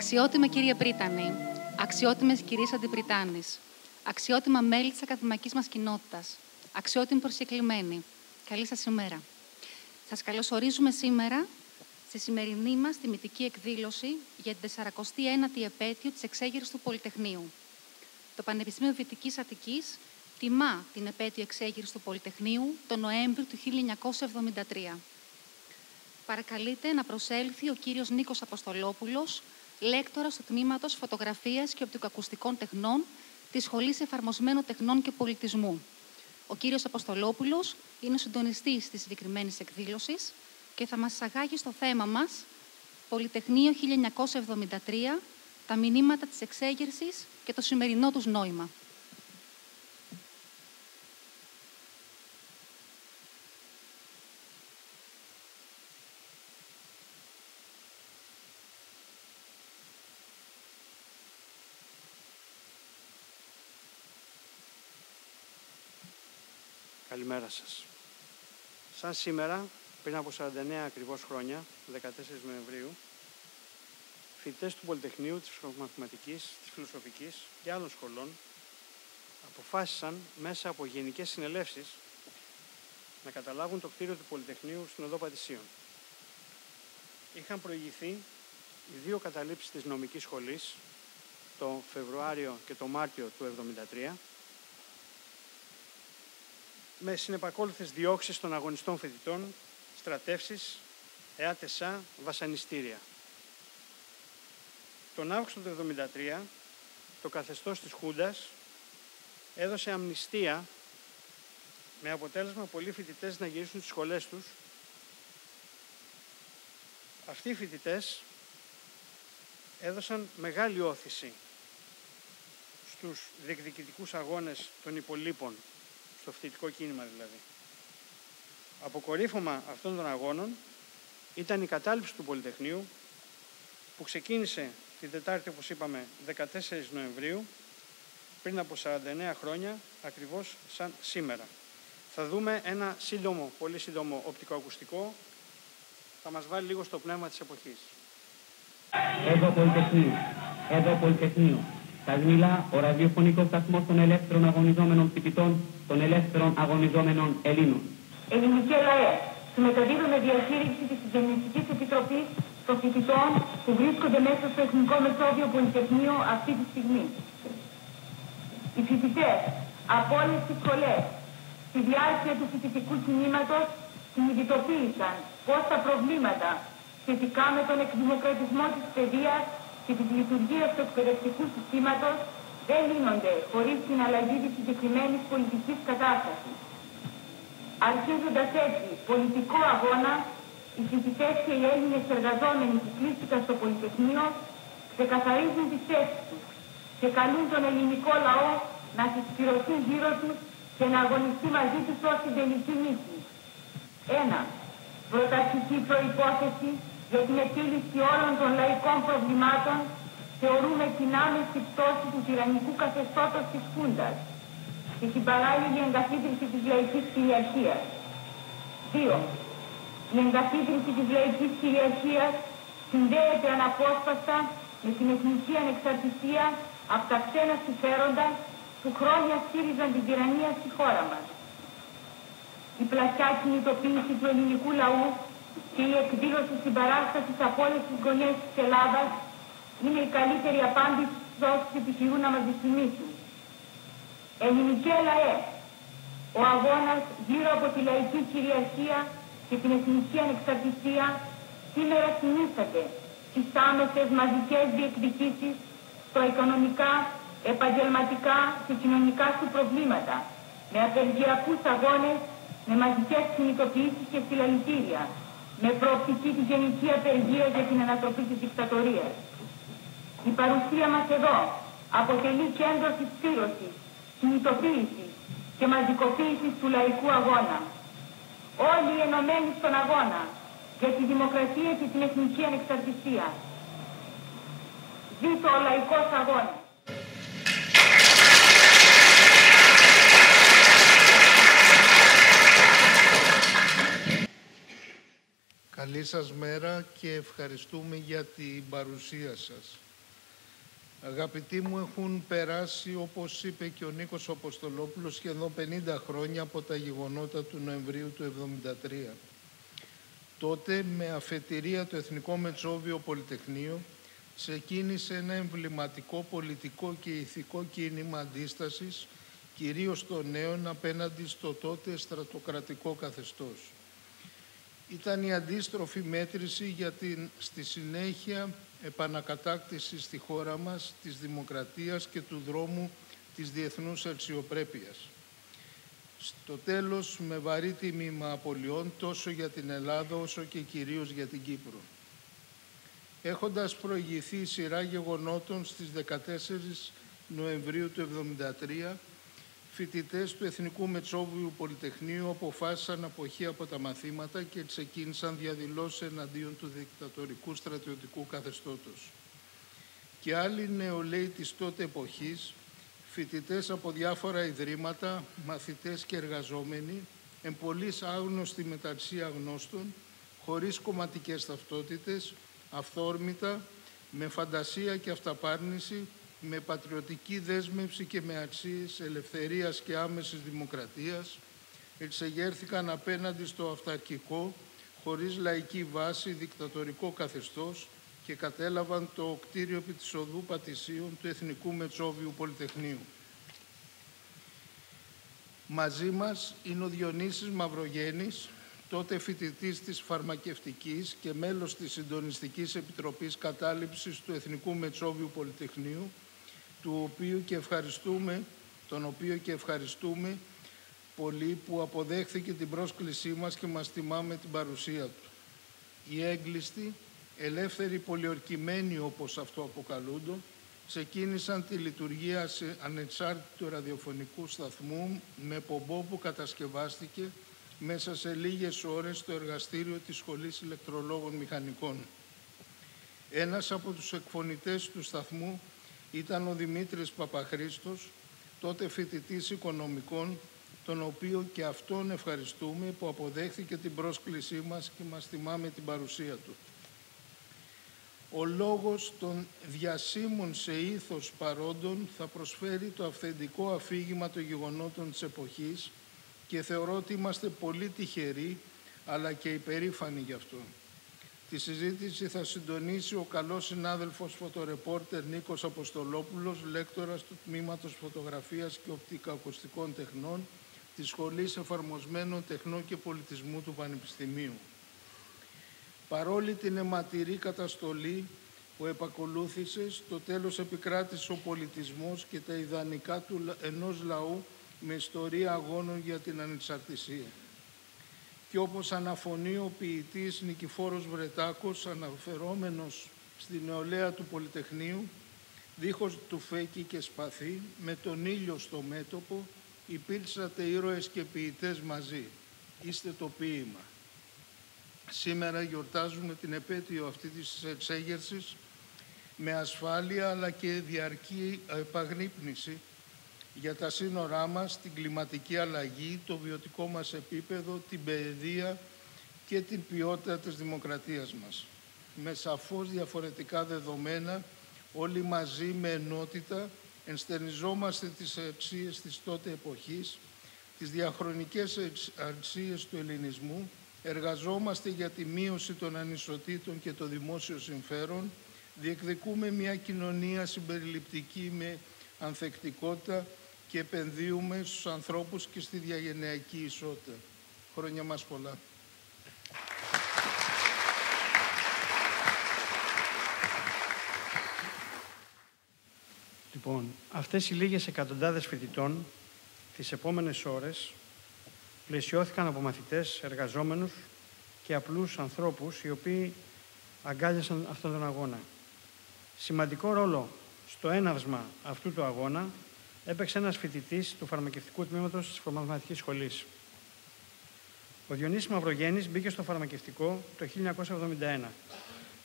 Αξιότιμα κύριε Πρίτανη, αξιότιμες κυρίες Αντιπριτάνης, αξιότιμα μέλη της ακαδημαϊκής μας κοινότητας, αξιότιμοι προσκεκλημένοι, καλή σας ημέρα. Σας καλωσορίζουμε σήμερα στη σημερινή μας τιμητική εκδήλωση για την 49η επέτειο της εξέγερσης του Πολυτεχνείου. Το Πανεπιστήμιο Δυτικής Αττικής τιμά την επέτειο εξέγερσης του Πολυτεχνείου τον Νοέμβριο του 1973. Παρακαλείται να προσέλθει ο κύριος Νίκος Αποστολόπουλος, λέκτορας του Τμήματος Φωτογραφίας και Οπτικοακουστικών Τεχνών της Σχολής Εφαρμοσμένων Τεχνών και Πολιτισμού. Ο κύριος Αποστολόπουλος είναι ο συντονιστής της συγκεκριμένης εκδήλωσης και θα μας εισαγάγει στο θέμα μας Πολυτεχνείο 1973, τα μηνύματα της εξέγερσης και το σημερινό τους νόημα. Καλημέρα σας. Σαν σήμερα, πριν από 49 ακριβώς χρόνια, 14 Νοεμβρίου, φοιτητές του Πολυτεχνείου, της Μαθηματικής, της Φιλοσοφικής και άλλων σχολών αποφάσισαν μέσα από γενικές συνελεύσεις να καταλάβουν το κτίριο του Πολυτεχνείου στην Οδό Πατησίων. Είχαν προηγηθεί οι δύο καταλήψεις της νομικής σχολής, το Φεβρουάριο και το Μάρτιο του 1973, με συνεπακόλουθες διώξεις των αγωνιστών φοιτητών, στρατεύσεις, ΕΑΤΕΣΑ, βασανιστήρια. Τον Αύγουστο του 1973, το καθεστώς της Χούντας έδωσε αμνηστία με αποτέλεσμα πολλοί φοιτητές να γυρίσουν στις σχολές τους. Αυτοί οι φοιτητές έδωσαν μεγάλη όθηση στους διεκδικητικούς αγώνες των υπολείπων, στο φοιτητικό κίνημα δηλαδή. Αποκορύφωμα αυτών των αγώνων ήταν η κατάληψη του Πολυτεχνείου που ξεκίνησε την Τετάρτη, όπως είπαμε, 14 Νοεμβρίου, πριν από 49 χρόνια, ακριβώς σαν σήμερα. Θα δούμε ένα σύντομο, πολύ σύντομο οπτικοακουστικό, θα μας βάλει λίγο στο πνεύμα της εποχής. Εδώ Πολυτεχνείο. Σας μιλά ο ραδιοφωνικός σταθμός των ελεύθερων αγωνιζόμενων φοιτητών, των ελεύθερων αγωνιζόμενων Ελλήνων. Ελληνική ΛΑΕ, σου μεταδίδουμε διαχείριση της Συντονιστικής Επιτροπής των φοιτητών που βρίσκονται μέσα στο Εθνικό Μεσόβιο Πολυτεχνείο αυτή τη στιγμή. Οι φοιτητές από όλες τις σχολές στη διάρκεια του φοιτητικού κινήματος συνειδητοποίησαν πως τα προβλήματα σχετικά με τον εκδημοκρατισμό της παιδείας και της λειτουργίας του εκπαιδευτικού συστήματος δεν λύνονται χωρίς την αλλαγή της συγκεκριμένης πολιτικής κατάστασης. Αρχίζοντας έτσι πολιτικό αγώνα, οι φοιτητές και οι Έλληνες εργαζόμενοι που κλείστηκαν στο Πολυτεχνείο ξεκαθαρίζουν τις θέσεις τους και καλούν τον ελληνικό λαό να συσπηρωθεί γύρω τους και να αγωνιστεί μαζί τους ως την τελική νίκη. 1. Πρωταρχική προϋπόθεση για την επίλυση όλων των λαϊκών προβλημάτων θεωρούμε την άμεση πτώση του τυραννικού καθεστώτος της Χούντας και την παράλληλη εγκαθίδρυση της λαϊκής κυριαρχίας. 2. Η εγκαθίδρυση της λαϊκής κυριαρχίας συνδέεται αναπόσπαστα με την εθνική ανεξαρτησία από τα ξένα συμφέροντα που χρόνια στήριζαν την τυραννία στη χώρα μας. Η πλατιά κινητοποίηση του ελληνικού λαού και η εκδήλωση συμπαράστασης από όλες τις γωνιές της Ελλάδας είναι η καλύτερη απάντηση στους όσους επιχειρούν να μας δυσφημίσουν. Ελληνική ΛΑΕ, ο αγώνας γύρω από τη λαϊκή κυριαρχία και την εθνική ανεξαρτησία σήμερα συνίσταται στις άμεσες μαζικές διεκδικήσεις στα οικονομικά, επαγγελματικά και κοινωνικά σου προβλήματα, με απεργιακούς αγώνες, με μαζικές κινητοποιήσεις και συλλαλητήρια, με προοπτική τη γενική απεργία για την ανατροπή της δικτατορίας. Η παρουσία μας εδώ αποτελεί κέντρο συσπήρωσης, κινητοποίησης και μαζικοποίησης του λαϊκού αγώνα. Όλοι ενωμένοι στον αγώνα για τη δημοκρατία και την εθνική ανεξαρτησία. Ζήτω ο λαϊκός αγώνας. Καλή σας μέρα και ευχαριστούμε για την παρουσία σας. Αγαπητοί μου, έχουν περάσει, όπως είπε και ο Νίκος Αποστολόπουλος, σχεδόν 50 χρόνια από τα γεγονότα του Νοεμβρίου του 1973. Τότε, με αφετηρία το Εθνικό Μετσόβιο Πολυτεχνείο, ξεκίνησε ένα εμβληματικό πολιτικό και ηθικό κίνημα αντίστασης, κυρίως των νέων, απέναντι στο τότε στρατοκρατικό καθεστώς. Ήταν η αντίστροφη μέτρηση για την στη συνέχεια επανακατάκτηση στη χώρα μας της δημοκρατίας και του δρόμου της διεθνούς αξιοπρέπειας. Στο τέλος, με βαρύ τίμημα απολειών τόσο για την Ελλάδα όσο και κυρίως για την Κύπρο. Έχοντας προηγηθεί σειρά γεγονότων στις 14 Νοεμβρίου του 1973, φοιτητές του Εθνικού Μετσόβιου Πολυτεχνείου αποφάσισαν αποχή από τα μαθήματα και ξεκίνησαν διαδηλώσεις εναντίον του δικτατορικού στρατιωτικού καθεστώτος. Και άλλοι νεολαίοι της τότε εποχής, φοιτητές από διάφορα ιδρύματα, μαθητές και εργαζόμενοι, εμπολείς άγνωστοι μεταξύ αγνώστων, χωρίς κομματικές ταυτότητες, αυθόρμητα, με φαντασία και αυταπάρνηση, με πατριωτική δέσμευση και με αξίες ελευθερίας και άμεσης δημοκρατίας, εξεγέρθηκαν απέναντι στο αυταρχικό, χωρίς λαϊκή βάση, δικτατορικό καθεστώς και κατέλαβαν το κτίριο επί της οδού Πατησίων του Εθνικού Μετσόβιου Πολυτεχνείου. Μαζί μας είναι ο Διονύσης Μαυρογέννης, τότε φοιτητής της Φαρμακευτικής και μέλος της Συντονιστικής Επιτροπής Κατάληψης του Εθνικού Μετσόβιου Πολυτεχνείου, τον οποίο και ευχαριστούμε πολύ που αποδέχθηκε την πρόσκλησή μας και μας τιμά με την παρουσία του. Οι έγκλειστοι, ελεύθεροι πολιορκημένοι όπως αυτό αποκαλούνται, ξεκίνησαν τη λειτουργία σε ανεξάρτητου ραδιοφωνικού σταθμού με πομπό που κατασκευάστηκε μέσα σε λίγες ώρες στο εργαστήριο της Σχολής Ηλεκτρολόγων Μηχανικών. Ένας από τους εκφωνητές του σταθμού ήταν ο Δημήτρης Παπαχρήστος, τότε φοιτητής οικονομικών, τον οποίο και αυτόν ευχαριστούμε που αποδέχθηκε την πρόσκλησή μας και μας τιμά με την παρουσία του. Ο λόγος των διασύμων σε ήθος παρόντων θα προσφέρει το αυθεντικό αφήγημα των γεγονότων της εποχής και θεωρώ ότι είμαστε πολύ τυχεροί αλλά και υπερήφανοι γι' αυτό. Τη συζήτηση θα συντονίσει ο καλός συνάδελφος φωτορεπόρτερ Νίκος Αποστολόπουλος, λέκτορας του Τμήματος Φωτογραφίας και Οπτικοακουστικών Τεχνών της Σχολής Εφαρμοσμένων Τεχνών και Πολιτισμού του Πανεπιστημίου. Παρόλη την αιματηρή καταστολή που επακολούθησε, στο τέλος επικράτησε ο πολιτισμός και τα ιδανικά του ενός λαού με ιστορία αγώνων για την ανεξαρτησία. Και όπως αναφωνεί ο ποιητής Νικηφόρος Βρετάκος, αναφερόμενος στη νεολαία του Πολυτεχνείου, δίχως τουφέκι και σπαθί, με τον ήλιο στο μέτωπο, υπήρξατε ήρωες και ποιητές μαζί. Είστε το ποίημα. Σήμερα γιορτάζουμε την επέτειο αυτή της εξέγερσης με ασφάλεια αλλά και διαρκή επαγρύπνηση για τα σύνορά μας, την κλιματική αλλαγή, το βιωτικό μας επίπεδο, την παιδεία και την ποιότητα της δημοκρατίας μας. Με σαφώς διαφορετικά δεδομένα, όλοι μαζί με ενότητα, ενστερνιζόμαστε τις αξίες της τότε εποχής, τις διαχρονικές αξίες του ελληνισμού, εργαζόμαστε για τη μείωση των ανισοτήτων και το δημόσιο συμφέρον, διεκδικούμε μια κοινωνία συμπεριληπτική με ανθεκτικότητα και επενδύουμε στους ανθρώπους και στη διαγενειακή ισότητα. Χρόνια μας πολλά. Λοιπόν, αυτές οι λίγες εκατοντάδες φοιτητών τις επόμενες ώρες πλαισιώθηκαν από μαθητές, εργαζόμενους και απλούς ανθρώπους οι οποίοι αγκάλιασαν αυτόν τον αγώνα. Σημαντικό ρόλο στο έναυσμα αυτού του αγώνα έπαιξε ένας φοιτητής του φαρμακευτικού τμήματος της Φαρμακευτικής Σχολής. Ο Διονύσης Μαυρογέννης μπήκε στο φαρμακευτικό το 1971.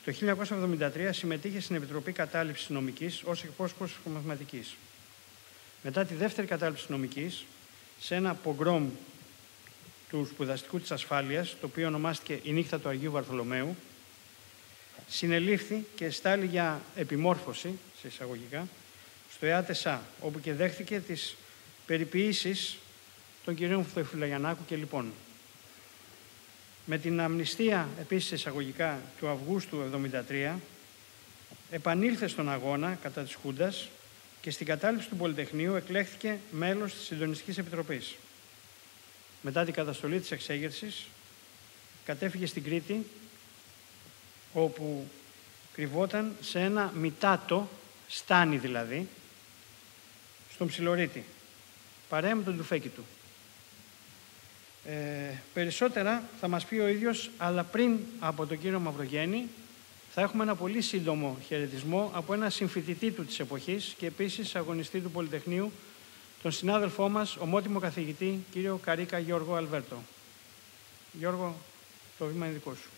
Το 1973 συμμετείχε στην Επιτροπή Κατάληψης Νομικής ως εκπρόσωπος μαθηματικής. Μετά τη δεύτερη κατάληψη νομικής, σε ένα πογκρόμ του σπουδαστικού της ασφάλειας, το οποίο ονομάστηκε η νύχτα του Αγίου Βαρθολομαίου, συνελήφθη και στάλει για επιμόρφωση σε εισαγωγικά, στο ΕΑΤΕΣΑ, όπου και δέχτηκε τις περιποιήσεις των κυρίων Φωτοφυλαγιαννάκου και λοιπόν. Με την αμνηστία, επίσης εισαγωγικά, του Αυγούστου 1973, επανήλθε στον αγώνα κατά της Χούντας και στην κατάληψη του Πολυτεχνείου εκλέχθηκε μέλος της Συντονιστικής Επιτροπής. Μετά την καταστολή της εξέγερσης, κατέφυγε στην Κρήτη, όπου κρυβόταν σε ένα μητάτο, στάνι δηλαδή, στον Ψιλορίτη, παρέα με τον τουφέκι του. Περισσότερα θα μας πει ο ίδιος, αλλά πριν από τον κύριο Μαυρογέννη θα έχουμε ένα πολύ σύντομο χαιρετισμό από ένα συμφοιτητή του της εποχής και επίσης αγωνιστή του Πολυτεχνείου, τον συνάδελφό μας, ομότιμο καθηγητή, κύριο Καρίκα Γιώργο Αλβέρτο. Γιώργο, το βήμα είναι δικό σου.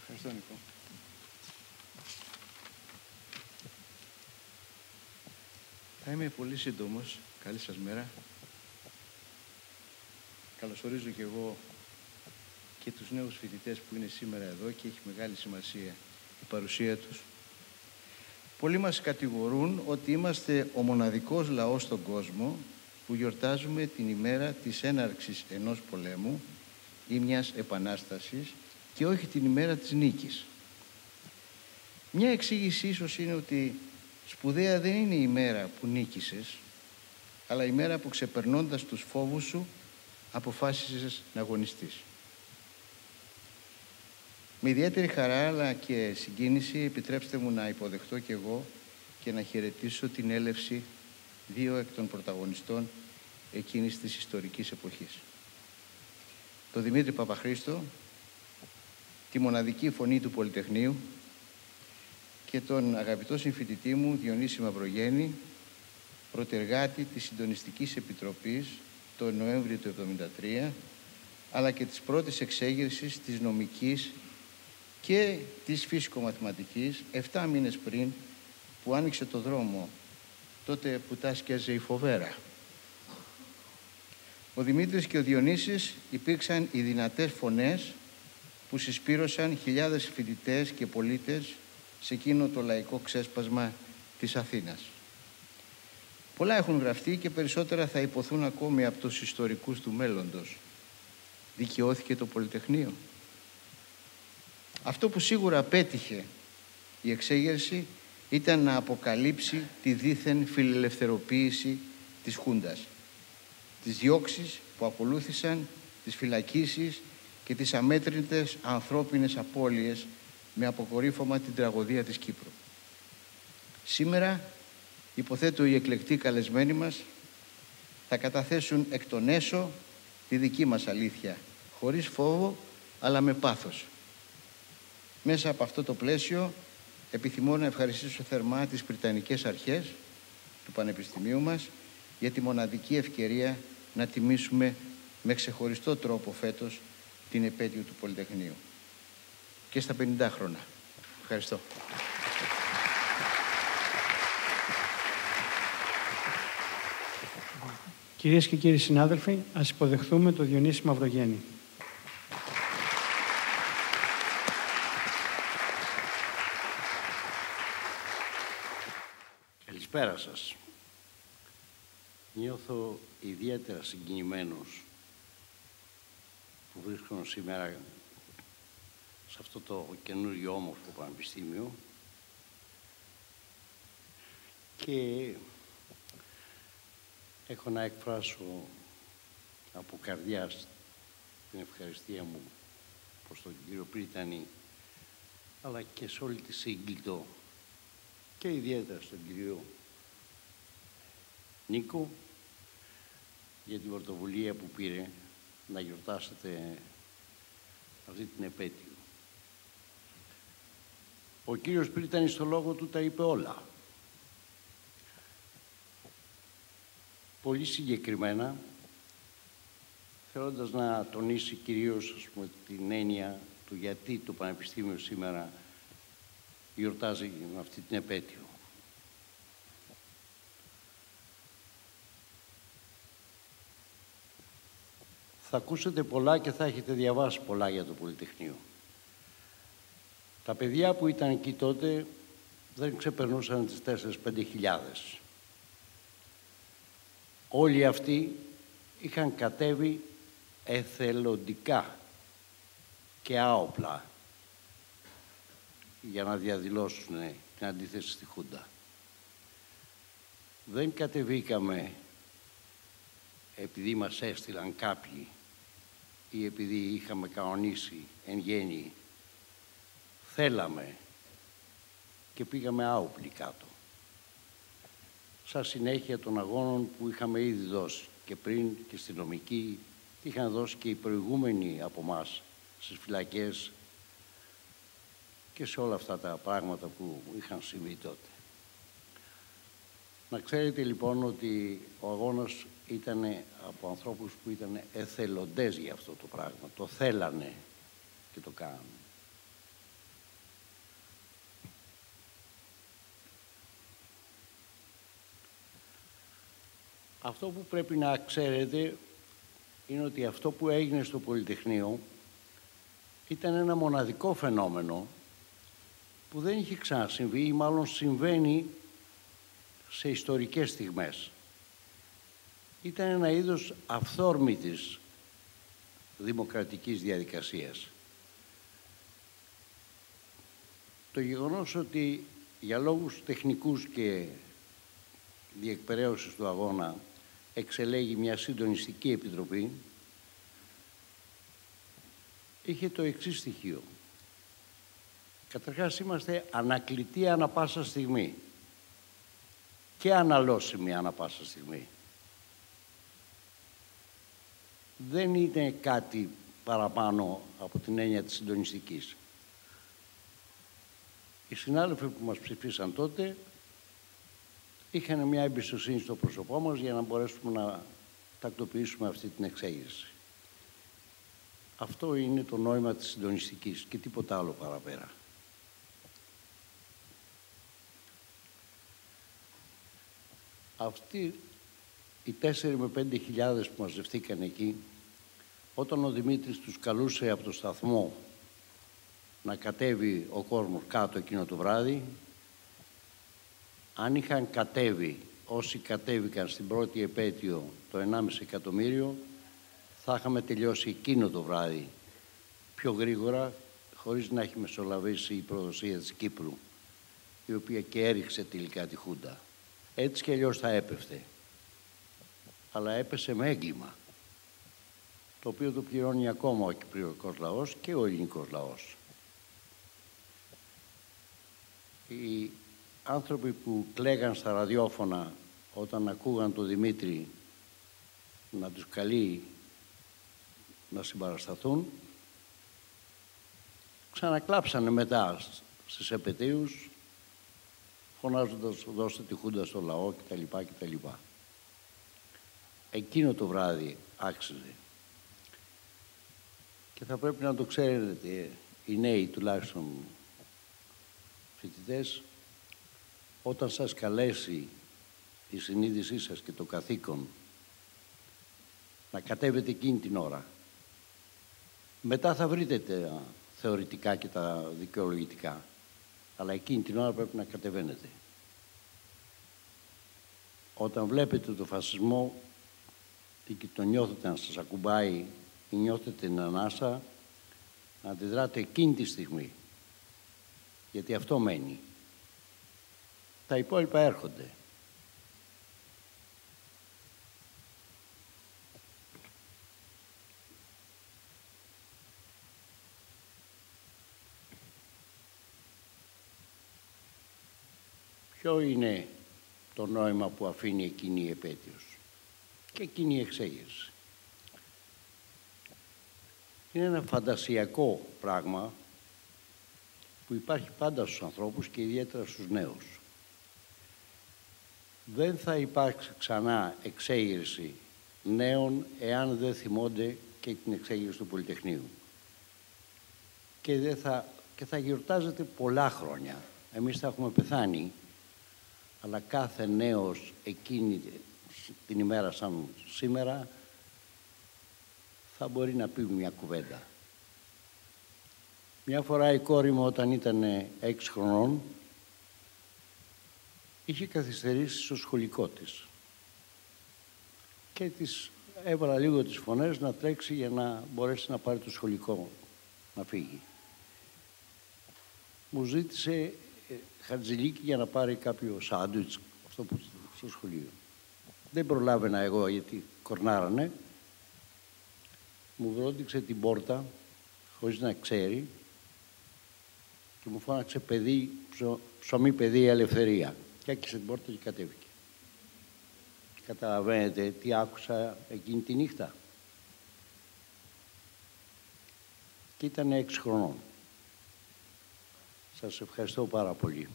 Ευχαριστώ, Νικό. Θα είμαι πολύ σύντομος. Καλή σας μέρα. Καλωσορίζω και εγώ και τους νέους φοιτητές που είναι σήμερα εδώ και έχει μεγάλη σημασία η παρουσία τους. Πολλοί μας κατηγορούν ότι είμαστε ο μοναδικός λαός στον κόσμο που γιορτάζουμε την ημέρα της έναρξης ενός πολέμου ή μιας επανάστασης και όχι την ημέρα της νίκης. Μια εξήγηση ίσως είναι ότι σπουδαία δεν είναι η ημέρα που νίκησες, αλλά η μέρα που ξεπερνώντας τους φόβους σου αποφάσισες να αγωνιστείς. Με ιδιαίτερη χαρά αλλά και συγκίνηση επιτρέψτε μου να υποδεχτώ και εγώ και να χαιρετήσω την έλευση δύο εκ των πρωταγωνιστών εκείνης της ιστορικής εποχής. Τον Δημήτρη Παπαχρήστο, τη μοναδική φωνή του Πολυτεχνείου, και τον αγαπητό συμφοιτητή μου Διονύση Μαυρογέννη, πρωτεργάτη της Συντονιστικής Επιτροπής τον Νοέμβριο του 1973, αλλά και της πρώτης εξέγερσης της νομικής και της φυσικομαθηματικής 7 μήνες πριν, που άνοιξε το δρόμο τότε που τάσκιαζε η Φοβέρα. Ο Δημήτρης και ο Διονύσης υπήρξαν οι δυνατές φωνές που συσπήρωσαν χιλιάδες φοιτητές και πολίτες σε εκείνο το λαϊκό ξέσπασμα της Αθήνας. Πολλά έχουν γραφτεί και περισσότερα θα υποθούν ακόμη από τους ιστορικούς του μέλλοντος. Δικαιώθηκε το Πολυτεχνείο. Αυτό που σίγουρα απέτυχε η εξέγερση ήταν να αποκαλύψει τη δίθεν φιλελευθεροποίηση της Χούντας, τις διώξεις που ακολούθησαν, τις φυλακίσεις και τις αμέτρητες ανθρώπινες απώλειες με αποκορύφωμα την τραγωδία της Κύπρου. Σήμερα, υποθέτω οι εκλεκτοί καλεσμένοι μας θα καταθέσουν εκ των έσω τη δική μας αλήθεια, χωρίς φόβο αλλά με πάθος. Μέσα από αυτό το πλαίσιο επιθυμώ να ευχαριστήσω θερμά τις Πριτανικές Αρχές του Πανεπιστημίου μας για τη μοναδική ευκαιρία να τιμήσουμε με ξεχωριστό τρόπο φέτος την επέτειο του Πολυτεχνείου και στα 50 χρόνια. Ευχαριστώ. Κυρίες και κύριοι συνάδελφοι, ας υποδεχθούμε τον Διονύση Μαυρογέννη. Καλησπέρα σας. Νιώθω ιδιαίτερα συγκινημένος που βρίσκομαι σήμερα σε αυτό το καινούργιο όμορφο πανεπιστήμιο και έχω να εκφράσω από καρδιάς την ευχαριστία μου προς τον κύριο Πρίτανη, αλλά και σε όλη τη Σύγκλιτο και ιδιαίτερα στον κύριο Νίκο για την πρωτοβουλία που πήρε να γιορτάσετε αυτή την επέτειο. Ο κύριος Πρίτανης στο λόγο του τα είπε όλα. Πολύ συγκεκριμένα, θέλοντας να τονίσει κυρίως την έννοια του γιατί το Πανεπιστήμιο σήμερα γιορτάζει με αυτή την επέτειο. θα ακούσετε πολλά και θα έχετε διαβάσει πολλά για το Πολυτεχνείο. Τα παιδιά που ήταν εκεί τότε δεν ξεπερνούσαν τις 4-5 χιλιάδες. Όλοι αυτοί είχαν κατέβει εθελοντικά και άοπλα για να διαδηλώσουν την αντίθεση στη Χούντα. Δεν κατεβήκαμε επειδή μας έστειλαν κάποιοι ή επειδή είχαμε κανονίσει εν γέννη. Θέλαμε και πήγαμε άοπλοι κάτω. Σαν συνέχεια των αγώνων που είχαμε ήδη δώσει και πριν και στη νομική, και είχαν δώσει και οι προηγούμενοι από μας στις φυλακές και σε όλα αυτά τα πράγματα που είχαν συμβεί τότε. Να ξέρετε λοιπόν ότι ο αγώνας ήταν από ανθρώπους που ήταν εθελοντές για αυτό το πράγμα. Το θέλανε και το κάνανε. Αυτό που πρέπει να ξέρετε είναι ότι αυτό που έγινε στο Πολυτεχνείο ήταν ένα μοναδικό φαινόμενο που δεν είχε ξανασυμβεί ή μάλλον συμβαίνει σε ιστορικές στιγμές. Ήταν ένα είδος αυθόρμητης δημοκρατικής διαδικασίας. Το γεγονός ότι για λόγους τεχνικούς και διεκπεραίωσης του αγώνα εξελέγει μια συντονιστική επιτροπή είχε το εξής στοιχείο. Καταρχάς είμαστε ανακλητοί ανά πάσα στιγμή και αναλώσιμοι ανά πάσα στιγμή. Δεν είναι κάτι παραπάνω από την έννοια της συντονιστικής. Οι συνάδελφοι που μας ψηφίσαν τότε είχαν μια εμπιστοσύνη στο πρόσωπό μας για να μπορέσουμε να τακτοποιήσουμε αυτή την εξέγερση. Αυτό είναι το νόημα της συντονιστικής και τίποτα άλλο παραπέρα. Αυτοί οι 4 με 5 χιλιάδες που μαζευτήκαν εκεί, όταν ο Δημήτρης τους καλούσε από το σταθμό να κατέβει ο κόσμος κάτω εκείνο το βράδυ, αν είχαν κατέβει όσοι κατέβηκαν στην πρώτη επέτειο το 1,5 εκατομμύριο, θα είχαμε τελειώσει εκείνο το βράδυ πιο γρήγορα, χωρίς να έχει μεσολαβήσει η προδοσία της Κύπρου, η οποία και έριξε τελικά τη Χούντα. Έτσι κι αλλιώς θα έπεφτε. Αλλά έπεσε με έγκλημα, το οποίο το πληρώνει ακόμα ο κυπριακός λαός και ο ελληνικός λαός. Οι άνθρωποι που κλαίγαν στα ραδιόφωνα όταν ακούγαν τον Δημήτρη να τους καλεί να συμπαρασταθούν, ξανακλάψανε μετά στις επετείους, φωνάζοντας «δώστε τη Χούντα στο λαό» κτλ. Εκείνο το βράδυ άξιζε. Και θα πρέπει να το ξέρετε οι νέοι τουλάχιστον φοιτητές, όταν σας καλέσει η συνείδησή σας και το καθήκον να κατέβετε εκείνη την ώρα. Μετά θα βρείτε τα θεωρητικά και τα δικαιολογητικά, αλλά εκείνη την ώρα πρέπει να κατεβαίνετε. Όταν βλέπετε το φασισμό και το νιώθετε να σας ακουμπάει ή νιώθετε την ανάσα, να αντιδράτε εκείνη τη στιγμή, γιατί αυτό μένει. Τα υπόλοιπα έρχονται. Ποιο είναι το νόημα που αφήνει εκείνη η επέτειος και εκείνη η εξέγερση? Είναι ένα φαντασιακό πράγμα που υπάρχει πάντα στους ανθρώπους και ιδιαίτερα στους νέους. Δεν θα υπάρξει ξανά εξέγερση νέων εάν δεν θυμώνται και την εξέγερση του Πολυτεχνείου. Και θα γιορτάζεται πολλά χρόνια. Εμείς θα έχουμε πεθάνει, αλλά κάθε νέος εκείνη την ημέρα σαν σήμερα θα μπορεί να πει μια κουβέντα. Μια φορά η κόρη μου όταν ήταν 6 χρονών είχε καθυστερήσει στο σχολικό της και της έβαλα λίγο τις φωνές να τρέξει για να μπορέσει να πάρει το σχολικό να φύγει. Μου ζήτησε χαρτζηλίκι για να πάρει κάποιο σάντουιτς στο σχολείο. Δεν προλάβαινα εγώ γιατί κορνάρανε. Μου βρόντιξε την πόρτα χωρίς να ξέρει και μου φώναξε παιδί, ψωμί παιδί ελευθερία. Και έκλεισε την πόρτα και κατέβηκε. Καταλαβαίνετε τι άκουσα εκείνη τη νύχτα. Και ήταν 6 χρονών. Σας ευχαριστώ πάρα πολύ.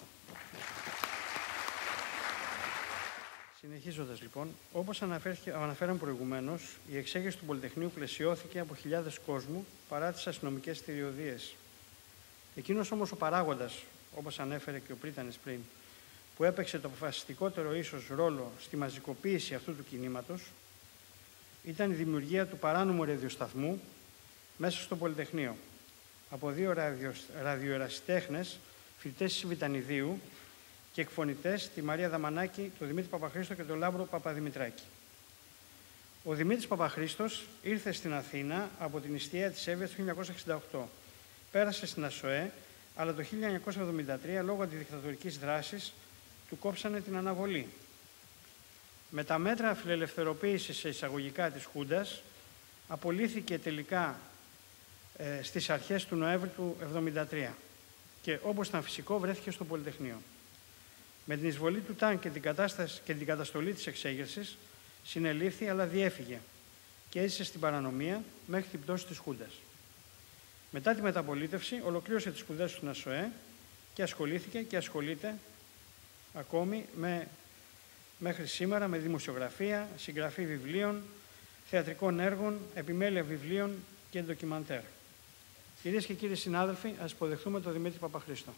Συνεχίζοντας λοιπόν, όπως αναφέραμε προηγουμένως, η εξέγερση του Πολυτεχνείου πλαισιώθηκε από χιλιάδες κόσμου παρά τις αστυνομικές στηριωδίες. Εκείνος όμως ο παράγοντας, όπως ανέφερε και ο Πρίτανης πριν, που έπαιξε το αποφασιστικότερο ίσως ρόλο στη μαζικοποίηση αυτού του κινήματος, ήταν η δημιουργία του παράνομου ραδιοσταθμού μέσα στο Πολυτεχνείο από 2 ραδιοερασιτέχνες, φοιτητές της Βιτανιδίου και εκφωνητές, τη Μαρία Δαμανάκη, τον Δημήτρη Παπαχρήστο και τον Λάμπρο Παπαδημητράκη. Ο Δημήτρης Παπαχρήστος ήρθε στην Αθήνα από την νηστεία της Εύβοιας το 1968. Πέρασε στην ΑΣΟΕ, αλλά το 1973, λόγω αντιδικτατορικής δράσης, του κόψανε την αναβολή. Με τα μέτρα φιλελευθεροποίησης σε εισαγωγικά της Χούντας, απολύθηκε τελικά στις αρχές του Νοέμβρη του 1973 και όπως ήταν φυσικό βρέθηκε στο Πολυτεχνείο. Με την εισβολή του ΤΑΝ και την καταστολή της εξέγερσης συνελήφθη αλλά διέφυγε και έζησε στην παρανομία μέχρι την πτώση της Χούντας. Μετά τη μεταπολίτευση ολοκλήρωσε τις σπουδές του στην ΑΣΟΕ και ασχολήθηκε και ασχολείται ακόμη μέχρι σήμερα με δημοσιογραφία, συγγραφή βιβλίων, θεατρικών έργων, επιμέλεια βιβλίων και ντοκιμαντέρ. Κυρίες και κύριοι συνάδελφοι, ας υποδεχθούμε τον Δημήτρη Παπαχρήστο.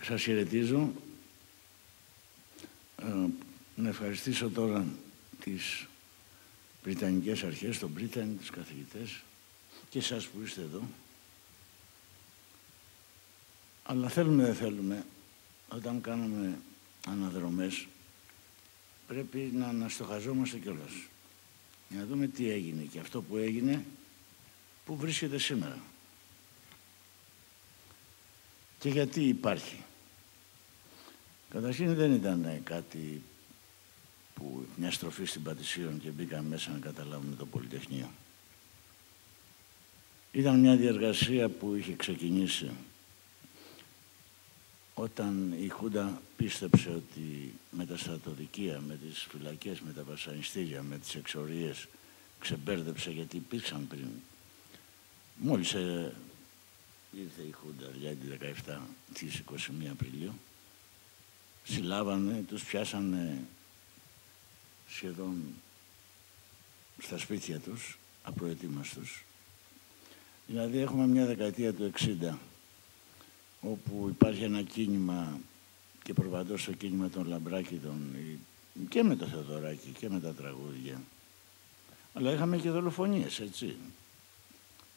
Σας χαιρετίζω. Να ευχαριστήσω τώρα τις Βρυτανικές Αρχές, τον Πρίτανη, τους καθηγητές και εσάς που είστε εδώ. Αλλά θέλουμε δεν θέλουμε, όταν κάνουμε αναδρομές, πρέπει να αναστοχαζόμαστε κιόλας. Για να δούμε τι έγινε και αυτό που έγινε, πού βρίσκεται σήμερα. Και γιατί υπάρχει. Καταρχήν δεν ήταν κάτι που μια στροφή στην Πατησίων και μπήκαν μέσα να καταλάβουμε το Πολυτεχνείο. Ήταν μια διεργασία που είχε ξεκινήσει όταν η Χούντα πίστεψε ότι με τα στρατοδικεία, με τις φυλακές, με τα βασανιστήρια, με τις εξορίες ξεμπέρδεψε, γιατί υπήρξαν πριν. Μόλις ήρθε η Χούντα, δηλαδή τη 17 της 21 Απριλίου, συλλάβανε, τους πιάσανε σχεδόν στα σπίτια τους, απροετοίμαστους. Δηλαδή έχουμε μια δεκαετία του 60, όπου υπάρχει ένα κίνημα και προβατώ στο κίνημα των Λαμπράκηδων και με το Θεοδωράκη και με τα τραγούδια. Αλλά είχαμε και δολοφονίες, έτσι.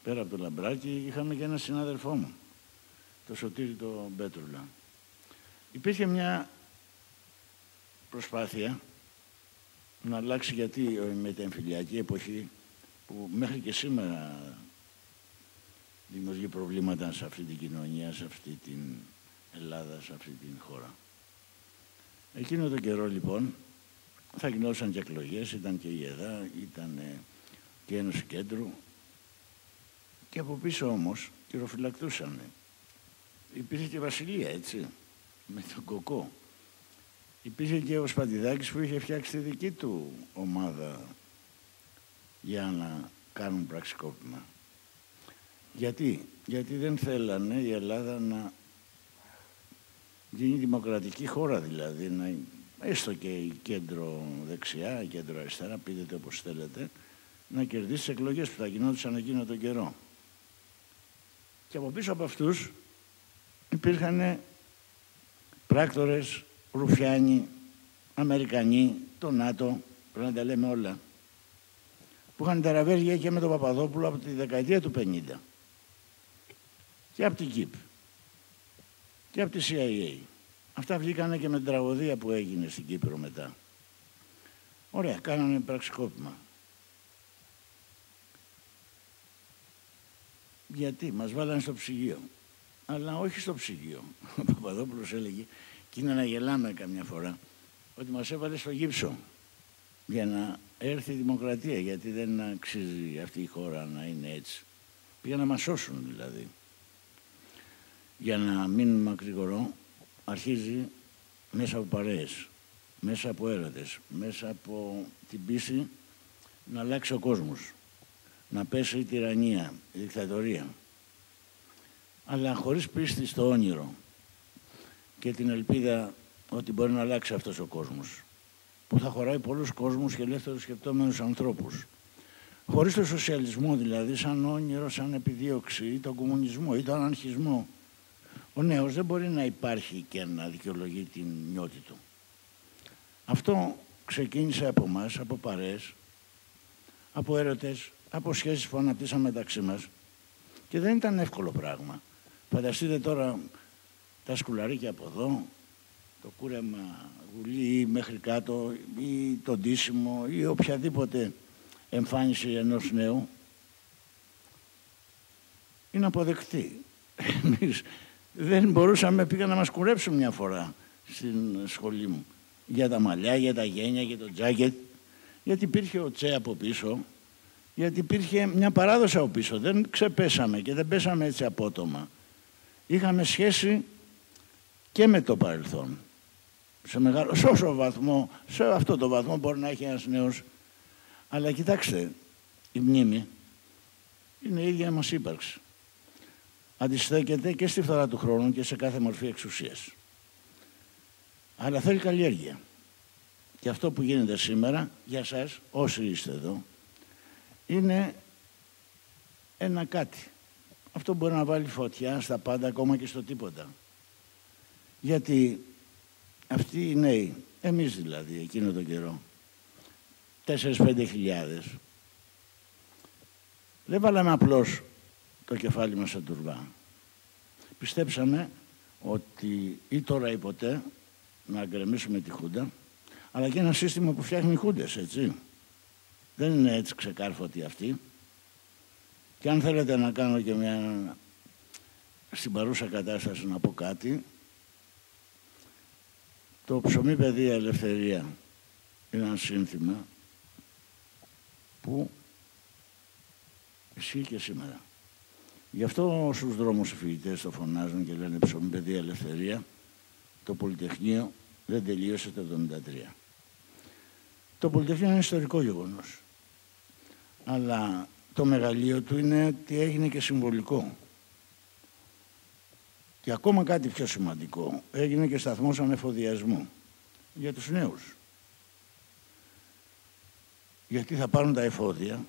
Πέρα από το Λαμπράκη είχαμε και ένα συνάδελφό μου, το Σωτήρη το Μπέτρουλα. Υπήρχε μια προσπάθεια να αλλάξει, γιατί με την εμφυλιακή εποχή που μέχρι και σήμερα δημιουργεί προβλήματα σε αυτή την κοινωνία, σε αυτή την Ελλάδα, σε αυτή την χώρα. Εκείνο τον καιρό λοιπόν θα γινόντουσαν και εκλογές, ήταν και η ΕΔΑ, ήταν και η Ένωση Κέντρου και από πίσω όμως κυροφυλακτούσαν. Υπήρχε και Βασιλεία, έτσι, με τον Κοκό. Υπήρχε και ο Σπαντιδάκης που είχε φτιάξει τη δική του ομάδα για να κάνουν πραξικόπημα. Γιατί δεν θέλανε η Ελλάδα να γίνει δημοκρατική χώρα, δηλαδή, να, έστω και η κέντρο δεξιά, η κέντρο αριστερά, πείτε το όπως θέλετε, να κερδίσει τις εκλογές που θα γινόντουσαν εκείνο τον καιρό. Και από πίσω από αυτούς υπήρχαν πράκτορες, ρουφιάνοι, Αμερικανοί, το ΝΑΤΟ, πρέπει να τα λέμε όλα, που είχαν τεραβέργεια και με τον Παπαδόπουλο από τη δεκαετία του 50 και από την ΚΙΠ και από τη CIA. Αυτά βγήκανε και με την τραγωδία που έγινε στην Κύπρο μετά. Ωραία, κάνανε πραξικόπημα. Γιατί μας βάλανε στο ψυγείο. Αλλά όχι στο ψυγείο. Ο Παπαδόπουλος έλεγε, και είναι να γελάμε καμιά φορά, ότι μας έβαλε στο γύψο για να έρθει η δημοκρατία, γιατί δεν αξίζει αυτή η χώρα να είναι έτσι. Πήγαν να μας σώσουν δηλαδή. Για να μην μακρηγορώ, αρχίζει μέσα από παρέες, μέσα από έρωτες, μέσα από την πίστη να αλλάξει ο κόσμος, να πέσει η τυραννία, η δικτατορία. Αλλά χωρίς πίστη στο όνειρο και την ελπίδα ότι μπορεί να αλλάξει αυτός ο κόσμος, που θα χωράει πολλούς κόσμους και ελεύθερους σκεπτόμενους ανθρώπους. Χωρίς το σοσιαλισμό δηλαδή, σαν όνειρο, σαν επιδίωξη, ή τον κομμουνισμό ή τον αναρχισμό, ο νέος δεν μπορεί να υπάρχει και να δικαιολογεί την νιώτη του. Αυτό ξεκίνησε από εμάς, από παρέες, από έρωτες, από σχέσεις που αναπτύσσαμε μεταξύ μας και δεν ήταν εύκολο πράγμα. Φανταστείτε τώρα τα σκουλαρίκια από εδώ, το κούρεμα γουλή μέχρι κάτω ή το ντύσιμο ή οποιαδήποτε εμφάνιση ενός νέου είναι αποδεκτή. Εμείς δεν μπορούσαμε, πήγαν να μας κουρέψουν μια φορά στην σχολή μου για τα μαλλιά, για τα γένια, για το τζάκετ, γιατί υπήρχε ο Τσε από πίσω, γιατί υπήρχε μια παράδοση από πίσω. Δεν ξεπέσαμε και δεν πέσαμε έτσι απότομα. Είχαμε σχέση και με το παρελθόν. Σε όσο βαθμό, σε αυτό το βαθμό μπορεί να έχει ένας νέος. Αλλά κοιτάξτε, η μνήμη είναι η ίδια μας ύπαρξη. Αντιστέκεται και στη φθορά του χρόνου και σε κάθε μορφή εξουσίας. Αλλά θέλει καλλιέργεια. Και αυτό που γίνεται σήμερα, για σας, όσοι είστε εδώ, είναι ένα κάτι. Αυτό μπορεί να βάλει φωτιά στα πάντα, ακόμα και στο τίποτα. Γιατί αυτοί οι νέοι, εμείς δηλαδή, εκείνο τον καιρό, 4-5 χιλιάδες, δεν βάλαμε απλώς το κεφάλι μας σε τουρβά. Πιστέψαμε ότι ή τώρα ή ποτέ να γκρεμίσουμε τη Χούντα, αλλά και ένα σύστημα που φτιάχνει Χούντες, έτσι. Δεν είναι έτσι ξεκάρφωτοι αυτοί. Και αν θέλετε να κάνω και μια στην παρούσα κατάσταση να πω κάτι, το ψωμί, παιδεία, ελευθερία είναι ένα σύνθημα που ισχύει και σήμερα. Γι' αυτό στους δρόμους οι φοιτητές το φωνάζουν και λένε ψωμί, παιδεία, ελευθερία. Το Πολυτεχνείο δεν τελείωσε το 1973. Το Πολυτεχνείο είναι ιστορικό γεγονός. Αλλά το μεγαλείο του είναι ότι έγινε και συμβολικό. Και ακόμα κάτι πιο σημαντικό, έγινε και σταθμός ανεφοδιασμού για τους νέους. Γιατί θα πάρουν τα εφόδια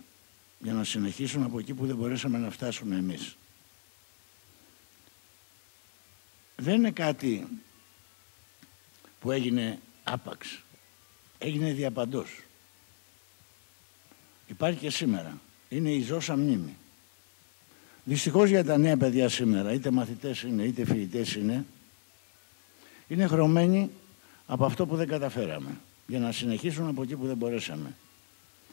για να συνεχίσουν από εκεί που δεν μπορέσαμε να φτάσουμε εμείς. Δεν είναι κάτι που έγινε άπαξ. Έγινε διαπαντός. Υπάρχει και σήμερα. Είναι η ζώσα μνήμη. Δυστυχώς για τα νέα παιδιά σήμερα, είτε μαθητές είναι, είτε φοιτητές είναι χρωμένοι από αυτό που δεν καταφέραμε, για να συνεχίσουν από εκεί που δεν μπορέσαμε.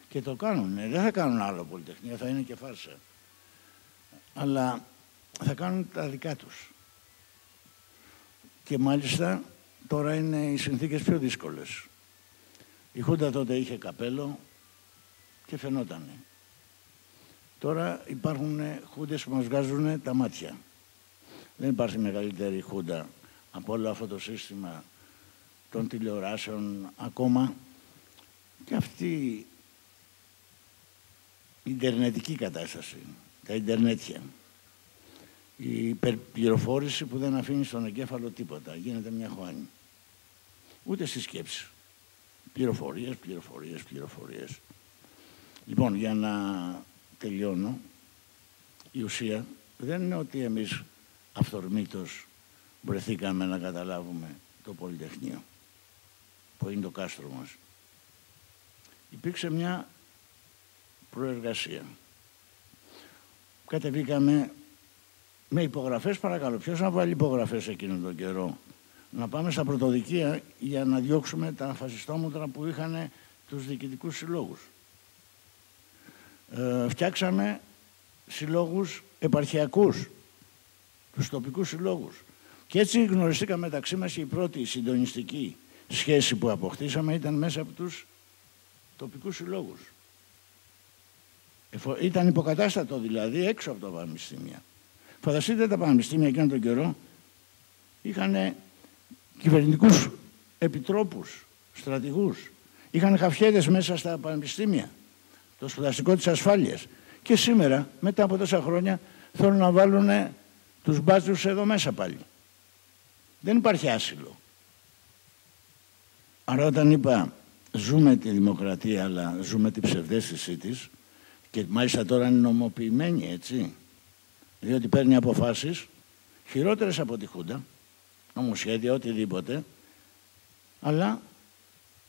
Και το κάνουν. Δεν θα κάνουν άλλο Πολυτεχνείο, θα είναι και φάρσα. Αλλά θα κάνουν τα δικά τους. Και μάλιστα τώρα είναι οι συνθήκες πιο δύσκολες. Η Χούντα τότε είχε καπέλο και φαινότανε. Τώρα υπάρχουν Χούντες που μας βγάζουν τα μάτια. Δεν υπάρχει μεγαλύτερη Χούντα από όλο αυτό το σύστημα των τηλεοράσεων ακόμα. Και αυτή η ιντερνετική κατάσταση, τα ιντερνέτια, η υπερπληροφόρηση που δεν αφήνει στον εγκέφαλο τίποτα, γίνεται μια χωάνη. Ούτε στη σκέψη. Πληροφορίες, πληροφορίες, πληροφορίες. Λοιπόν, για να τελειώνω, η ουσία δεν είναι ότι εμείς αυθορμήτως βρεθήκαμε να καταλάβουμε το Πολυτεχνείο. που είναι το κάστρο μας, υπήρξε μια προεργασία. Κατεβήκαμε με υπογραφές, παρακαλώ. Ποιος να βάλει υπογραφές εκείνον τον καιρό? Να πάμε στα πρωτοδικεία για να διώξουμε τα φασιστόμουτρα που είχαν τους διοικητικούς συλλόγους. Φτιάξαμε συλλόγους επαρχιακούς, τους τοπικούς συλλόγους. Και έτσι γνωριστήκαμε μεταξύ μας και η πρώτη συντονιστική σχέση που αποκτήσαμε ήταν μέσα από τους τοπικούς συλλόγους. Ήταν υποκατάστατο δηλαδή έξω από τα πανεπιστήμια. Φανταστείτε, τα πανεπιστήμια εκείνον τον καιρό είχαν κυβερνητικούς επιτρόπους, στρατηγούς. Είχαν χαφιέδες μέσα στα πανεπιστήμια, το σπουδαστικό της ασφάλειας. Και σήμερα, μετά από τόσα χρόνια, θέλουν να βάλουν τους μπάτζους εδώ μέσα πάλι. Δεν υπάρχει άσυλο. Άρα όταν είπα ζούμε τη δημοκρατία, αλλά ζούμε την ψευδαίσθησή της, και μάλιστα τώρα είναι νομοποιημένη, έτσι, διότι παίρνει αποφάσεις χειρότερες από τη Χούντα, νομοσχέδια, οτιδήποτε, αλλά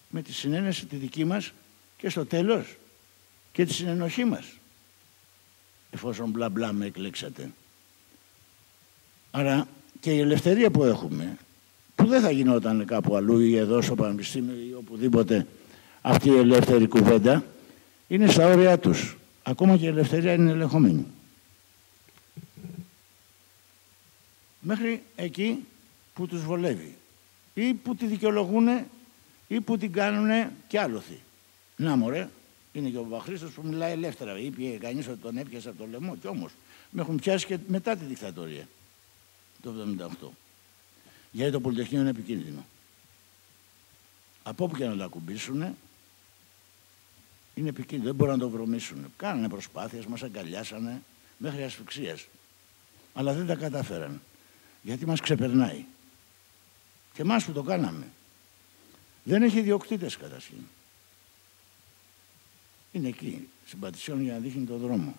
με τη συνένεση τη δική μας και στο τέλος και τη συνενοχή μας, εφόσον μπλα μπλα με εκλέξατε. Άρα και η ελευθερία που έχουμε, που δεν θα γινόταν κάπου αλλού ή εδώ στο πανεπιστήμιο ή οπουδήποτε αυτή η ελεύθερη κουβέντα, είναι στα όρια τους. Ακόμα και η ελευθερία είναι ελεγχομένη. Μέχρι εκεί που τους βολεύει ή που τη δικαιολογούν ή που την κάνουν κι άλοθη. Να μωρέ, είναι και ο Παπαχρήστος που μιλάει ελεύθερα. Είπε κανείς ότι τον έπιασε από το λαιμό, κι όμως με έχουν πιάσει και μετά τη δικτατορία το 1978. Γιατί το Πολυτεχνείο είναι επικίνδυνο. Από όπου και να το ακουμπήσουν, είναι επικίνδυνο, δεν μπορούν να το βρωμίσουν. Κάνανε προσπάθειες, μας αγκαλιάσανε μέχρι ασφυξίας. Αλλά δεν τα κατάφεραν. Γιατί μας ξεπερνάει. Και εμάς που το κάναμε. Δεν έχει ιδιοκτήτες καταρχήν. Είναι εκεί, συμπατησιών για να δείχνει τον δρόμο.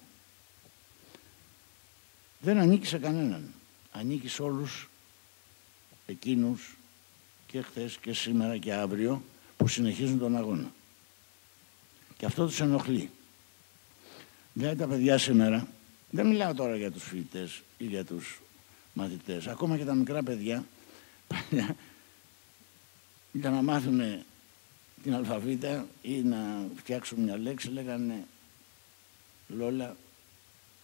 Δεν ανήκει σε κανέναν. Ανήκει σε όλους εκείνους και χθες και σήμερα και αύριο που συνεχίζουν τον αγώνα. Και αυτό τους ενοχλεί. Δηλαδή τα παιδιά σήμερα, δεν μιλάω τώρα για τους φοιτητές ή για τους μαθητές, ακόμα και τα μικρά παιδιά, για να μάθουν την αλφαβήτα ή να φτιάξουν μια λέξη, λέγανε Λόλα,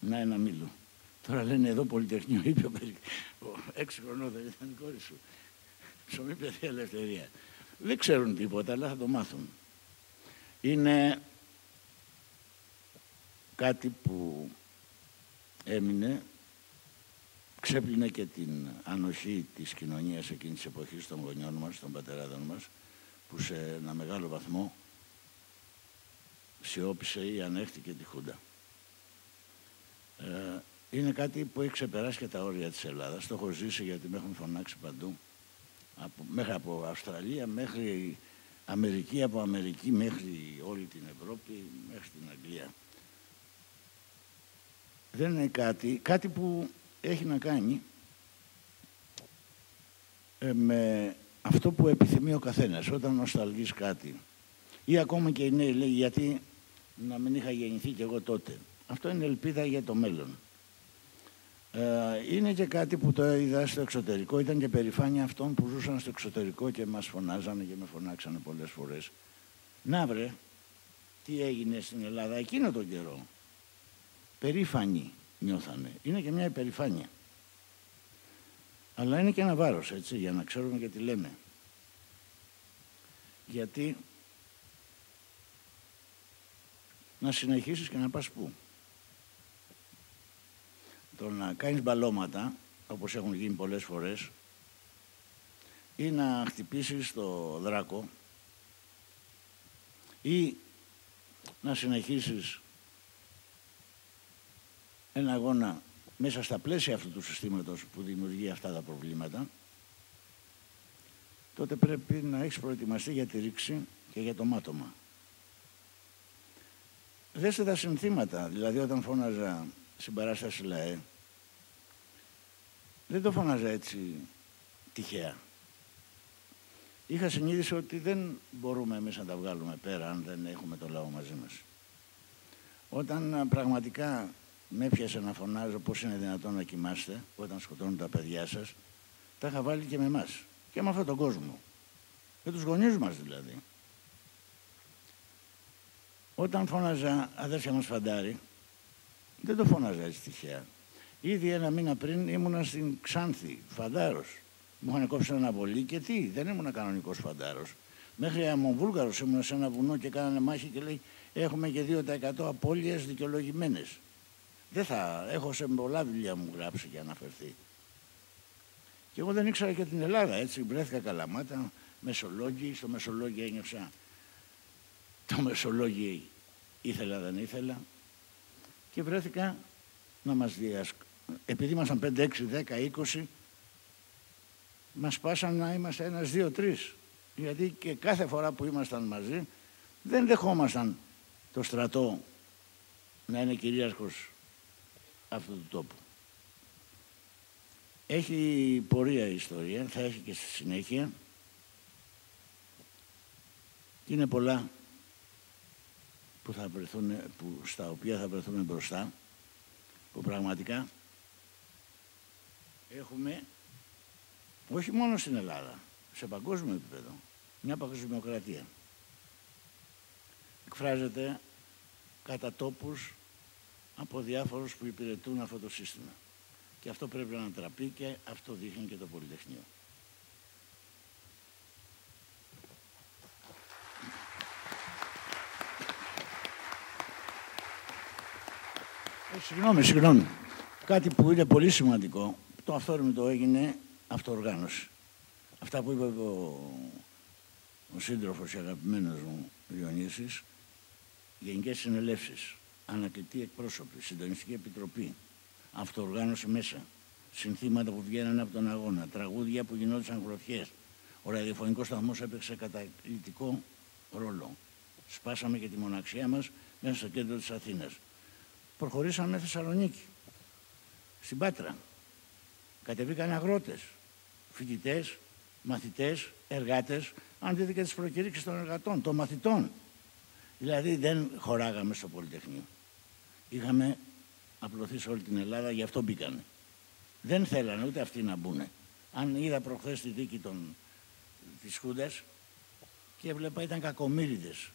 να ένα μήλο. Τώρα λένε εδώ Πολυτεχνείο, είπε ο 6 χρονών δεν ήταν η κόρη σου. Ψωμί, παιδιά, ελευθερία. Δεν ξέρουν τίποτα, αλλά θα το μάθουν. Είναι κάτι που έμεινε, ξέπλυνε και την ανοχή της κοινωνίας εκείνης της εποχής των γονιών μας, των πατεράδων μας, που σε ένα μεγάλο βαθμό σιώπησε ή ανέχτηκε τη Χούντα. Είναι κάτι που έχει ξεπεράσει και τα όρια της Ελλάδας. Το έχω ζήσει γιατί με έχουν φωνάξει παντού. Μέχρι από Αυστραλία, μέχρι Αμερική, από Αμερική μέχρι όλη την Ευρώπη, μέχρι την Αγγλία. Δεν είναι κάτι που έχει να κάνει με αυτό που επιθυμεί ο καθένας. Όταν νοσταλγείς κάτι, ή ακόμα και οι νέοι λέει γιατί να μην είχα γεννηθεί κι εγώ τότε. Αυτό είναι ελπίδα για το μέλλον. Είναι και κάτι που το είδα στο εξωτερικό, ήταν και περηφάνεια αυτών που ζούσαν στο εξωτερικό και μας φωνάζανε και με φωνάξανε πολλές φορές. Να βρε, τι έγινε στην Ελλάδα εκείνο τον καιρό. Περήφανοι νιώθανε. Είναι και μια υπερηφάνεια. Αλλά είναι και ένα βάρος, έτσι, για να ξέρουμε και τι λέμε. Γιατί να συνεχίσεις και να πας πού. Το να κάνεις μπαλώματα, όπως έχουν γίνει πολλές φορές, ή να χτυπήσεις το δράκο, ή να συνεχίσεις ένα αγώνα μέσα στα πλαίσια αυτού του συστήματος που δημιουργεί αυτά τα προβλήματα, τότε πρέπει να έχεις προετοιμαστεί για τη ρήξη και για το μάτωμα. Δέστε τα συνθήματα, δηλαδή όταν φώναζα στην παράσταση ΛΑΕ, δεν το φώναζα έτσι τυχαία. είχα συνείδηση ότι δεν μπορούμε εμείς να τα βγάλουμε πέρα αν δεν έχουμε το λαό μαζί μας. Όταν πραγματικά με έπιασε να φωνάζω πώς είναι δυνατόν να κοιμάστε όταν σκοτώνουν τα παιδιά σας, τα είχα βάλει και με εμάς και με αυτόν τον κόσμο. Με τους γονείς μας δηλαδή. Όταν φώναζα αδέρφια μας Φαντάρη, δεν το φώναζα έτσι τυχαία. Ήδη ένα μήνα πριν ήμουνα στην Ξάνθη, Φαντάρος. Μου είχαν κόψει ένα βολί και τι, δεν ήμουνα κανονικός Φαντάρος. Μέχρι Αμοβούλγαρος ήμουνα σε ένα βουνό και κάνανε μάχη και λέει έχουμε και 2% απώλειες δικαιολογημένες. Δεν θα, έχω σε πολλά βιβλία μου γράψει και αναφερθεί. Και εγώ δεν ήξερα και την Ελλάδα, έτσι βρέθηκα Καλαμάτα, Μεσολόγγι, στο Μεσολόγγι ένιωσα. Το Μεσολόγγι ήθελα, δεν ήθελα. Και βρέθηκα να μας επειδή ήμασταν 5, 6, 10, 20, μας πάσαν να είμαστε 1, 2, 3. Γιατί και κάθε φορά που ήμασταν μαζί, δεν δεχόμασταν το στρατό να είναι κυρίαρχος αυτού του τόπου. Έχει πορεία η ιστορία, θα έχει και στη συνέχεια. Και είναι πολλά στα οποία θα βρεθούμε μπροστά, που πραγματικά έχουμε, όχι μόνο στην Ελλάδα, σε παγκόσμιο επίπεδο, μια παγκοσμιοκρατία. Εκφράζεται κατά τόπους από διάφορους που υπηρετούν αυτό το σύστημα. Και αυτό πρέπει να ανατραπεί και αυτό δείχνει και το Πολυτεχνείο. Συγγνώμη. Κάτι που είναι πολύ σημαντικό, το αυθόρμητο έγινε αυτοοργάνωση. Αυτά που είπε ο σύντροφος και αγαπημένος μου Διονύσης, γενικές συνελεύσεις, ανακλητοί εκπρόσωποι, συντονιστική επιτροπή, αυτοοργάνωση μέσα, συνθήματα που βγαίνανε από τον αγώνα, τραγούδια που γινόντουσαν γροθιές. Ο ραδιοφωνικός σταθμός έπαιξε καταλυτικό ρόλο. Σπάσαμε και τη μοναξιά μας μέσα στο κέντρο της Αθήνας. Προχωρήσαμε Θεσσαλονίκη, στην Πάτρα. Κατεβήκαν αγρότες, φοιτητές, μαθητές, εργάτες, αν δείτε και τις προκηρύξεις των εργατών, των μαθητών. Δηλαδή δεν χωράγαμε στο Πολυτεχνείο. Είχαμε απλωθεί σε όλη την Ελλάδα, γι' αυτό μπήκανε. Δεν θέλανε ούτε αυτοί να μπουν. Αν είδα προχθές τη δίκη της Χούντας και έβλεπα ήταν κακομοίριδες.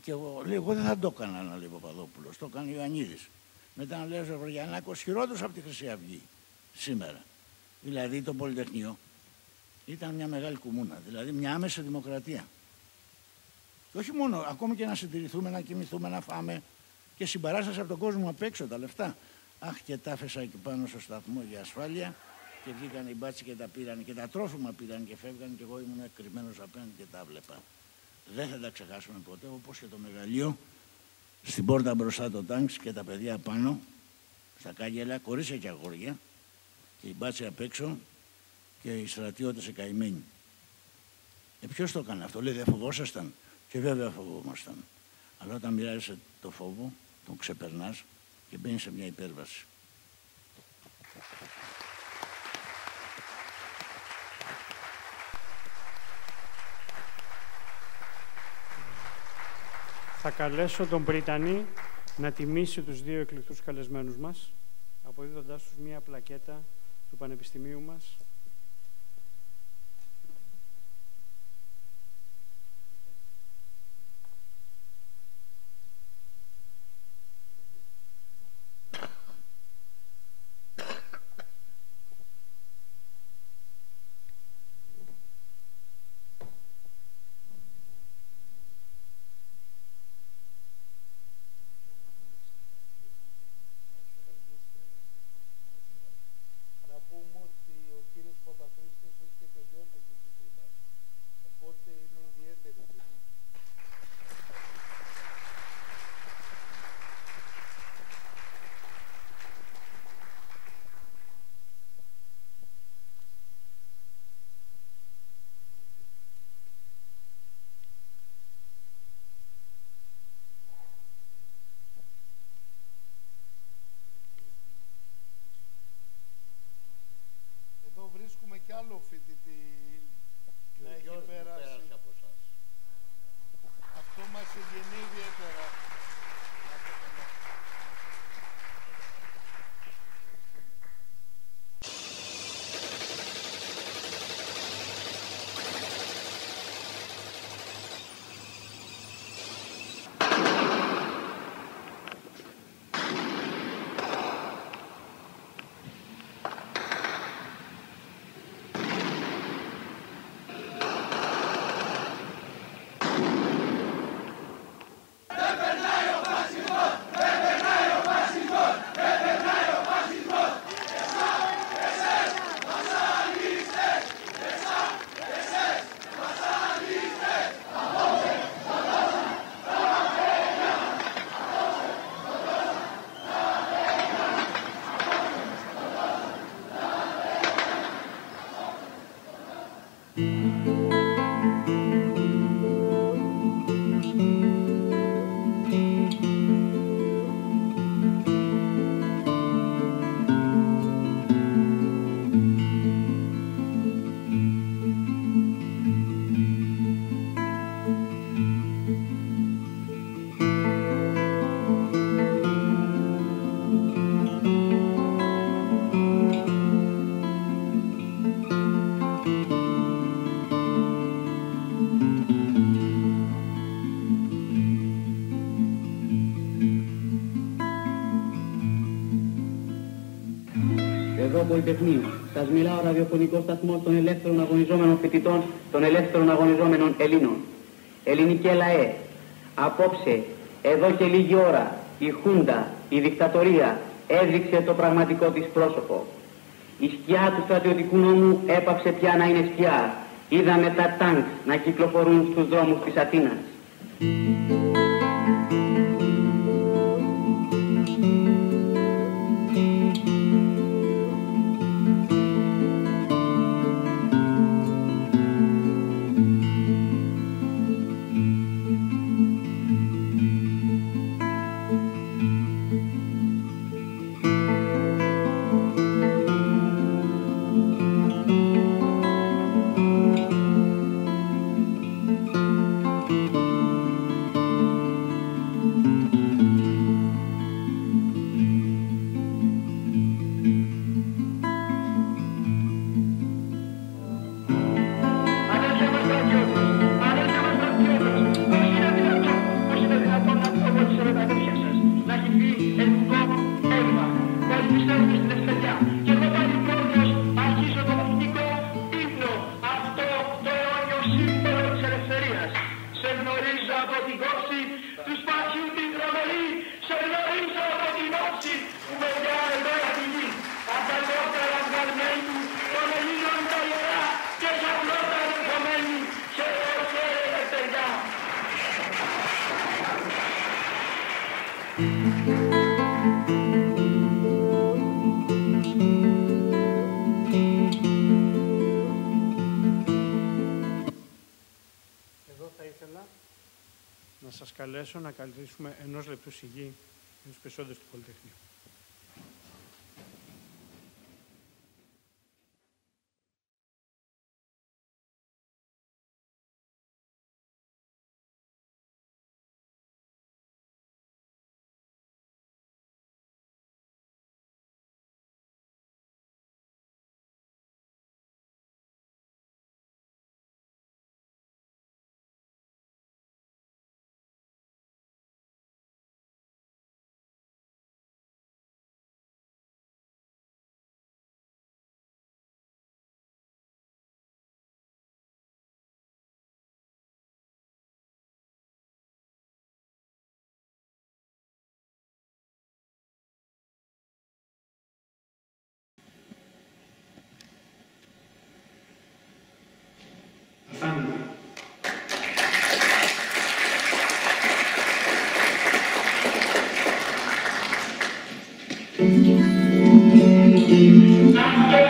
Και εγώ δεν θα το έκανα, να λέει ο Παπαδόπουλος, το έκανε ο Ιωαννίδης. Μετά λέει ο Ζευγιαννάκος, χειρότερος από τη Χρυσή Αυγή σήμερα. Δηλαδή το Πολυτεχνείο ήταν μια μεγάλη κουμούνα, δηλαδή μια άμεση δημοκρατία. Και όχι μόνο, ακόμη και να συντηρηθούμε, να κοιμηθούμε, να φάμε και συμπαράσταση από τον κόσμο απ' έξω τα λεφτά. Αχ, και τα άφησα εκεί πάνω στο σταθμό για ασφάλεια και βγήκαν οι μπάτσοι και τα πήραν και τα τρόφιμα πήραν και φεύγαν και εγώ ήμουν κρυμμένος απέναντι και τα βλέπα. Δεν θα τα ξεχάσουμε ποτέ, όπως και το μεγαλείο, στην πόρτα μπροστά το τάγκς και τα παιδιά πάνω, στα κάγκελα, κορίτσια και αγόρια, και οι μπάτσοι απ' έξω και οι στρατιώτες εκαημένοι. Ποιος το έκανε αυτό, λέει, δεν φοβόσασταν? Και βέβαια φοβόμασταν. Αλλά όταν μοιράζεσαι το φόβο, τον ξεπερνάς και μπαίνεις σε μια υπέρβαση. Θα καλέσω τον Πριτανή να τιμήσει τους δύο εκλεκτούς καλεσμένους μας, αποδίδοντάς τους μία πλακέτα του Πανεπιστημίου μας. εδώ Πολυτεχνείο. Σας μιλά ο ραδιοφωνικός σταθμός των ελεύθερων αγωνιζόμενων φοιτητών, των ελεύθερων αγωνιζόμενων Ελλήνων. Ελληνικέ λαέ, απόψε, εδώ και λίγη ώρα, η Χούντα, η δικτατορία, έδειξε το πραγματικό της πρόσωπο. Η σκιά του στρατιωτικού νόμου έπαψε πια να είναι σκιά. Είδαμε τα τάγκ να κυκλοφορούν στους δρόμους της Αθήνας. Να σας καλέσω να κρατήσουμε 1 λεπτού σιγή με τους πεσόντες του Πολυτεχνείου. Thank you.